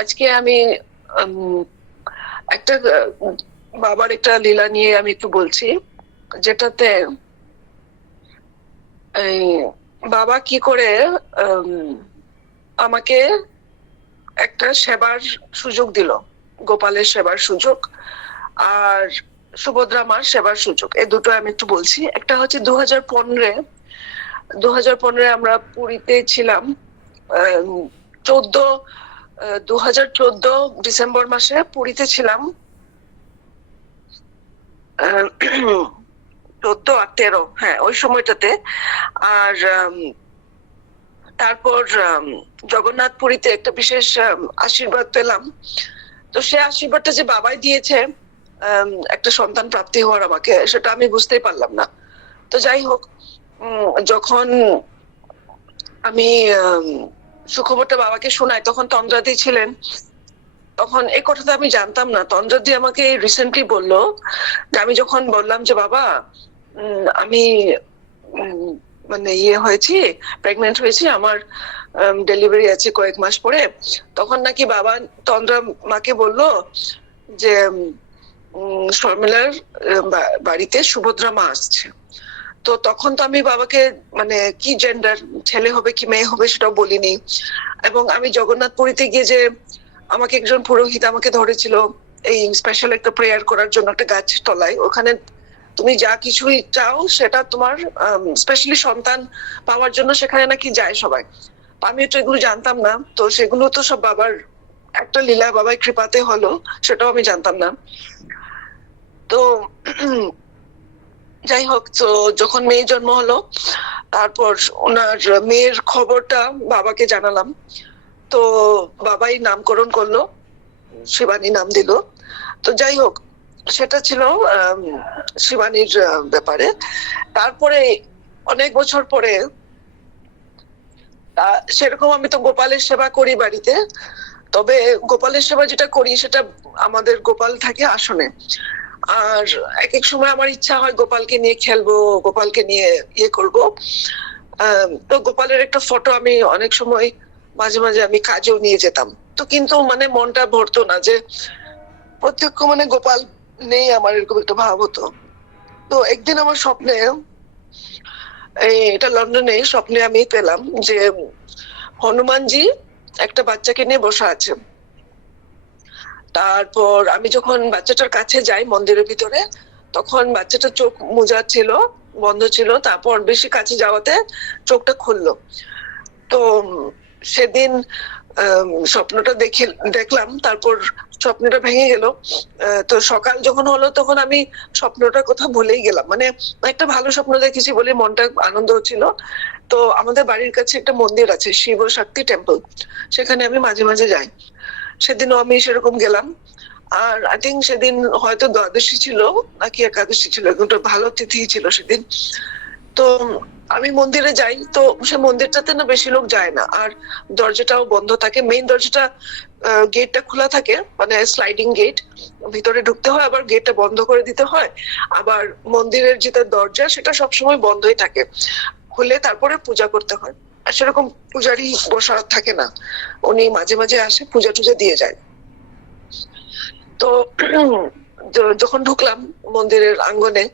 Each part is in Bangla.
আজকে আমি উম, একটা বাবার একটা লীলা নিয়ে আমি একটু বলছি, যেটাতে এই বাবা কি করে উম, আমাকে একটা সেবার সুযোগ দিল, গোপালের সেবার সুযোগ আর সুভদ্রা মার সেবার সুযোগ। এই দুটো আমি একটু বলছি। একটা হচ্ছে 2015 আমরা পুরীতে ছিলাম। 14 2014 ডিসেম্বর মাসে পুরীতে ছিলাম। 14 আর 13, হ্যাঁ ওই সময়টাতে। আর তারপর জগন্নাথ পুরীতে একটা বিশেষ আশীর্বাদ পেলাম। তো সে আশীর্বাদটা যে বাবাই দিয়েছে, একটা সন্তান প্রাপ্তি হওয়ার, আমাকে সেটা আমি বুঝতেই পারলাম না। তো যাই হোক, যখন আমি সুখবরটা বাবাকে শোনাই, তখন তন্দ্রাদি ছিলেন। তখন এই কথাটা আমি জানতাম না, তন্দ্রাদি আমাকে রিসেন্টলি বললো যে আমি যখন বললাম যে বাবা আমি উম, মানে হয়েছি, প্রেগনেন্ট হয়েছি, আমার ডেলিভারি আছে কয়েক মাস পরে, তখন নাকি বাবা তন্দ্রা মাকে বললো যে শর্মিলার বাড়িতে সুভদ্রা মা আসছে। তো তখন তো আমি বাবাকে মানে কি জেন্ডার, ছেলে হবে কি মেয়ে হবে সেটাও বলিনি। এবং আমি জগন্নাথ পুরীতে গিয়ে যে আমাকে একজন পুরোহিত আমাকে ধরেছিল এই স্পেশাল একটা প্রেয়ার করার জন্য একটা গাছের তলায়, ওখানে তুমি যা কিছুই চাও সেটা তোমার স্পেশালি সন্তান পাওয়ার জন্য সেখানে নাকি যায় সবাই। আমি তো এগুলো জানতাম না, তো সেগুলো তো সব বাবার একটা লীলা, বাবার কৃপাতে হলো, সেটাও আমি জানতাম না। তো যাই হোক, তো যখন মেয়ে জন্ম হলো, তারপর ওনার মেয়ের খবরটা বাবাকে জানালাম। তো বাবাই নামকরণ করলো, শিবানী নাম দিল। তো যাই হোক, সেটা ছিল শিবানীর ব্যাপারে। তারপরে অনেক বছর পরে সেরকম আমি তো গোপালের সেবা করি বাড়িতে। তবে গোপালের সেবা যেটা করি সেটা আমাদের গোপাল থাকে আসনে। আর এক এক সময় আমার ইচ্ছা হয় গোপালকে নিয়ে খেলবো, গোপালকে নিয়ে করবো। তো গোপালের একটা ফটো আমি অনেক সময় মাঝে মাঝে আমি কাজেও নিয়ে যেতাম। তো কিন্তু মানে মনটা ভরতো না যে প্রত্যক্ষ মানে গোপাল নেই, আমার এরকম একটা ভাব হতো। তো একদিন আমার স্বপ্নে, এটা লন্ডনে স্বপ্নে আমি পেলাম যে হনুমানজি একটা বাচ্চাকে নিয়ে বসা আছে। তারপর আমি যখন বাচ্চাটার কাছে যাই মন্দিরের ভিতরে, তখন বাচ্চাটার চোখ মোজা ছিল, বন্ধ ছিল। তারপর বেশি কাছে যাওয়াতে চোখটা খুললো। তো সেদিন স্বপ্নটা দেখলাম, তারপর স্বপ্নটা ভেঙে গেল। তো সকাল যখন হলো তখন আমি স্বপ্নটার কথা ভুলেই গেলাম, মানে একটা ভালো স্বপ্ন দেখেছি বলে মনটা আনন্দ হচ্ছিল। তো আমাদের বাড়ির কাছে একটা মন্দির আছে, শিব শক্তি টেম্পল, সেখানে আমি মাঝে মাঝে যাই। সেদিনও আমি সেরকম গেলাম। আর আই থিঙ্ক সেদিন হয়তো দ্বাদশী ছিল নাকি একাদশী ছিল, একটা ভালো তিথি ছিল সেদিন। তো আমি মন্দিরে যাই, তো সে মন্দিরটাতে না বেশি লোক যায় না, আর দরজাটাও বন্ধ থাকে, মেইন দরজাটা, গেটটা খোলা থাকে, মানে স্লাইডিং গেট, ভিতরে ঢুকতে হয়, আবার গেটটা বন্ধ করে দিতে হয়। আবার মন্দিরের যেটা দরজা সেটা সবসময় বন্ধই থাকে, খুলে তারপরে পূজা করতে হয়। আর সেরকম পূজারি বসা থাকে না, উনি মাঝে মাঝে আসে, পূজা টুজা দিয়ে যায়। তো যখন ঢুকলাম মন্দিরের আঙ্গনে,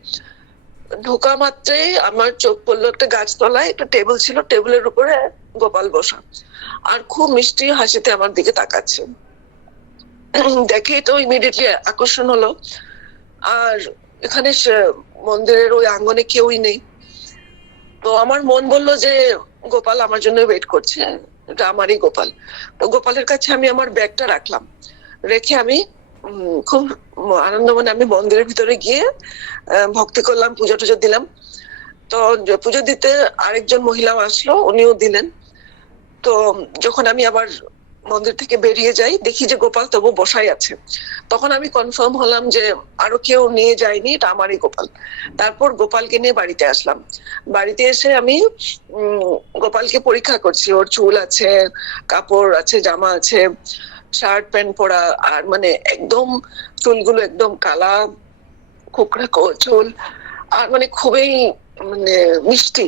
ঢোকা মাত্রই আমার চোখ পড়লো একটা গাছতলায় একটা টেবিল ছিল, টেবিলের উপরে গোপাল বসা, আর খুব মিষ্টি হাসিতে আমার দিকে তাকাচ্ছে। দেখে তো ইমিডিয়েটলি আকর্ষণ হলো। আর এখানে মন্দিরের ওই আঙ্গনে কেউই নেই। তো আমার মন বললো যে গোপাল আমার জন্য ওয়েট করছে, এটা আমারই গোপাল। তো গোপালের কাছে আমি আমার ব্যাগটা রাখলাম, রেখে আমি খুব আনন্দ মনে আমি মন্দিরের ভিতরে গিয়ে ভক্তি করলাম, পুজো টুজো দিলাম। তো পুজো দিতে আরেকজন মহিলাও আসলো, উনিও দিলেন। তো যখন আমি আবার মন্দির থেকে বেরিয়ে যাই, দেখি যে গোপাল তবু বসাই আছে। তখন আমি কনফার্ম হলাম যে আরো কেউ নিয়ে যায়নি, এটা আমারই গোপাল। তারপর গোপালকে নিয়ে বাড়িতে আসলাম। বাড়িতে এসে আমি গোপালকে পরীক্ষা করছি, ওর চুল আছে, কাপড় আছে, জামা আছে, শার্ট প্যান্ট পরা, আর মানে একদম চুলগুলো একদম কালা, খোকড়া চুল, আর মানে খুবই মানে মিষ্টি।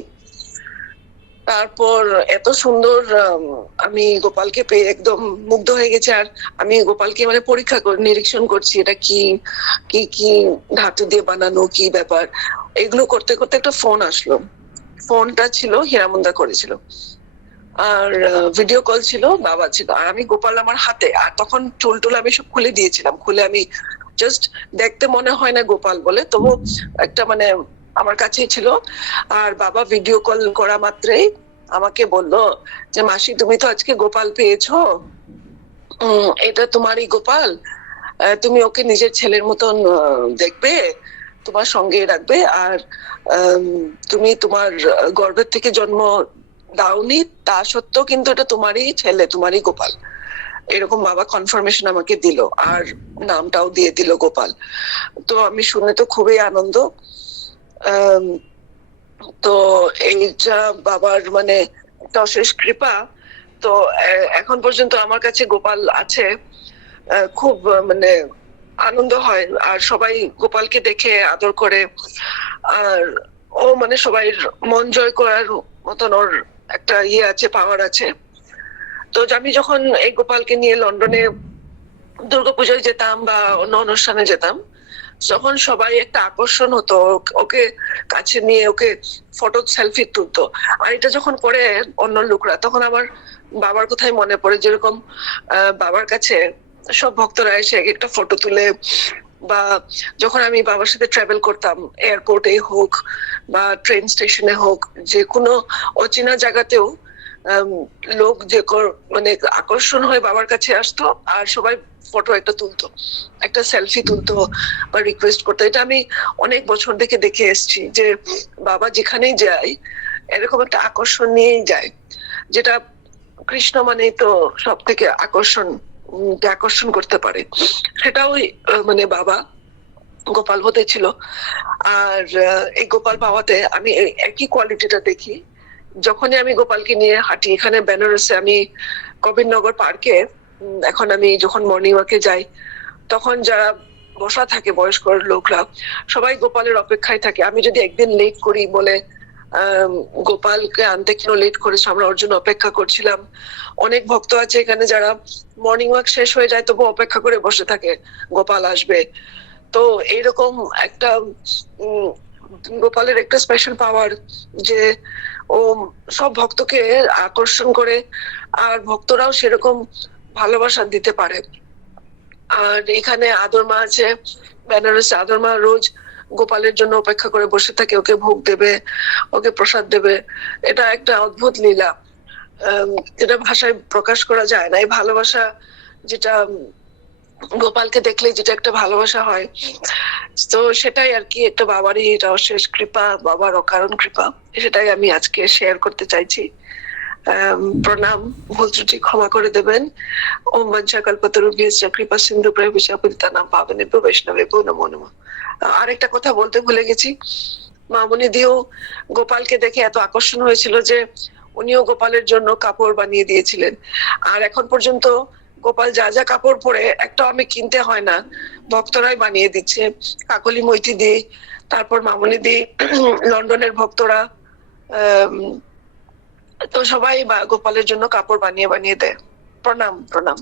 তারপর এত সুন্দর আমি গোপালকে পেয়ে একদম মুগ্ধ হয়ে গেছি। আর আমি গোপালকে মানে পরীক্ষা করে নিরীক্ষণ করছি, এটা কি কি কি ধাতু দিয়ে বানানো, কি ব্যাপার, এগুলো করতে করতে একটা ফোন আসলো। ফোনটা ছিল হীরামন্দা করেছিল, আর ভিডিও কল ছিল, বাবা ছিল, আর আমি গোপাল আমার হাতে। আর তখন চুল টুল আমি সব খুলে দিয়েছিলাম, খুলে আমি জাস্ট দেখতে মনে হয় না গোপাল বলে, তবু একটা মানে আমার কাছেই ছিল। আর বাবা ভিডিও কল করা মাত্রই আমাকে বললো যে মাসি তুমি তো আজকে গোপাল পেয়েছো, এটা তোমারই গোপাল, তুমি ওকে নিজের ছেলের মতন দেখবে, তোমার সঙ্গে রাখবে, আর তুমি তোমার গর্ভের থেকে জন্ম দাওনি তা সত্ত্বেও কিন্তু এটা তোমারই ছেলে, তোমারই গোপাল। এরকম বাবা কনফার্মেশন আমাকে দিল, আর নামটাও দিয়ে দিল গোপাল। তো আমি শুনে তো খুবই আনন্দ। তো এইটা বাবার মানে একটা অশেষ কৃপা। তো এখন পর্যন্ত আমার কাছে গোপাল আছে, খুব মানে আনন্দ হয়। আর সবাই গোপালকে দেখে আদর করে, আর ও মানে সবাই মন জয় করার মতন ওর একটা ইয়ে আছে, পাওয়ার আছে। তো আমি যখন এই গোপালকে নিয়ে লন্ডনে দুর্গাপূজায় যেতাম বা অন্য অনুষ্ঠানে যেতাম, যখন সবাই একটা আকর্ষণ হতো, ওকে কাছে নিয়ে ওকে ফটো সেলফি তুলতো। আর এটা যখন পরে অন্য লোকরা, তখন আমার বাবার কথাই মনে পড়ে, যেরকম বাবার কাছে সব ভক্তরা এসে একটা ফটো তুলে, বা যখন আমি বাবার সাথে ট্রাভেল করতাম এয়ারপোর্টে হোক বা ট্রেন স্টেশনে হোক, যে কোনো অচেনা জায়গাতেও লোক যে মানে আকর্ষণ হয়ে বাবার কাছে আসতো, আর সবাই ফটো একটা তুলতো, একটা সেলফি তুলতো বা রিকোয়েস্ট করতো। এটা আমি অনেক বছর দেখে দেখে এসেছি যে বাবা যেখানেই যায় এরকম একটা আকর্ষণ নিয়েই যায়, যেটা কৃষ্ণ মানেই তো সব থেকে আকর্ষণ করতে পারে, সেটাও মানে বাবা গোপাল হতে ছিল। আর এই গোপাল পাওয়াতে আমি একই কোয়ালিটিটা দেখি যখনই আমি গোপালকে নিয়ে হাঁটি। এখানে বেনারসে আমি কবিরনগর পার্কে, এখন আমি যখন মর্নিং ওয়াকে যাই, তখন যারা বসা থাকে বয়স্ক লোকরা সবাই গোপালের অপেক্ষায় থাকে। আমি যদি একদিন লেট করি বলে গোপালকে আনতে কেন লেট করেছে, আমরা ওর জন্য অপেক্ষা করছিলাম। অনেক ভক্ত আছে এখানে যারা মর্নিং ওয়াক শেষ হয়ে যায় তবু অপেক্ষা করে বসে থাকে গোপাল আসবে। তো এইরকম একটা গোপালের একটা স্পেশাল পাওয়ার যে ও সব ভক্তকে আকর্ষণ করে, আর ভক্তরাও সেরকম ভালোবাসা দিতে পারে। আর এখানে আদরমা আছে বেনারসে, আদরমা রোজ গোপালের জন্য অপেক্ষা করে বসে থাকে, ওকে ভোগ দেবে, ওকে প্রসাদ দেবে। এটা একটা অদ্ভুত লীলা, যেটা ভাষায় প্রকাশ করা যায় না। এই ভালোবাসা যেটা গোপালকে দেখলে যেটা একটা ভালোবাসা হয়, তো সেটাই আর কি একটা বাবারই এটা অশেষ কৃপা, বাবার অকারণ কৃপা, সেটাই আমি আজকে শেয়ার করতে চাইছি। প্রণাম, ভুল ত্রুটি ক্ষমা করে দেবেন। ওম বঞ্চা কল্পতরুভ্যশ্চ কৃপা সিন্ধু প্রভৃতি পতিতানাং পাবনেভ্যো বৈষ্ণবেভ্যো নমো নমঃ। আরেকটা কথা বলতে ভুলে গেছি, মামুনি দিও গোপালকে দেখে এত আকর্ষণ হয়েছিল যে উনিও গোপালের জন্য কাপড় বানিয়ে দিয়েছিলেন। আর এখন পর্যন্ত গোপাল যা যা কাপড় পরে একটাও আমি কিনতে হয় না, ভক্তরাই বানিয়ে দিচ্ছে। কাকলি মৈতি দি, তারপর মামুনি দি, লন্ডনের ভক্তরা, তো সবাই গোপালের জন্য কাপড় বানিয়ে বানিয়ে দেয়। প্রণাম প্রণাম।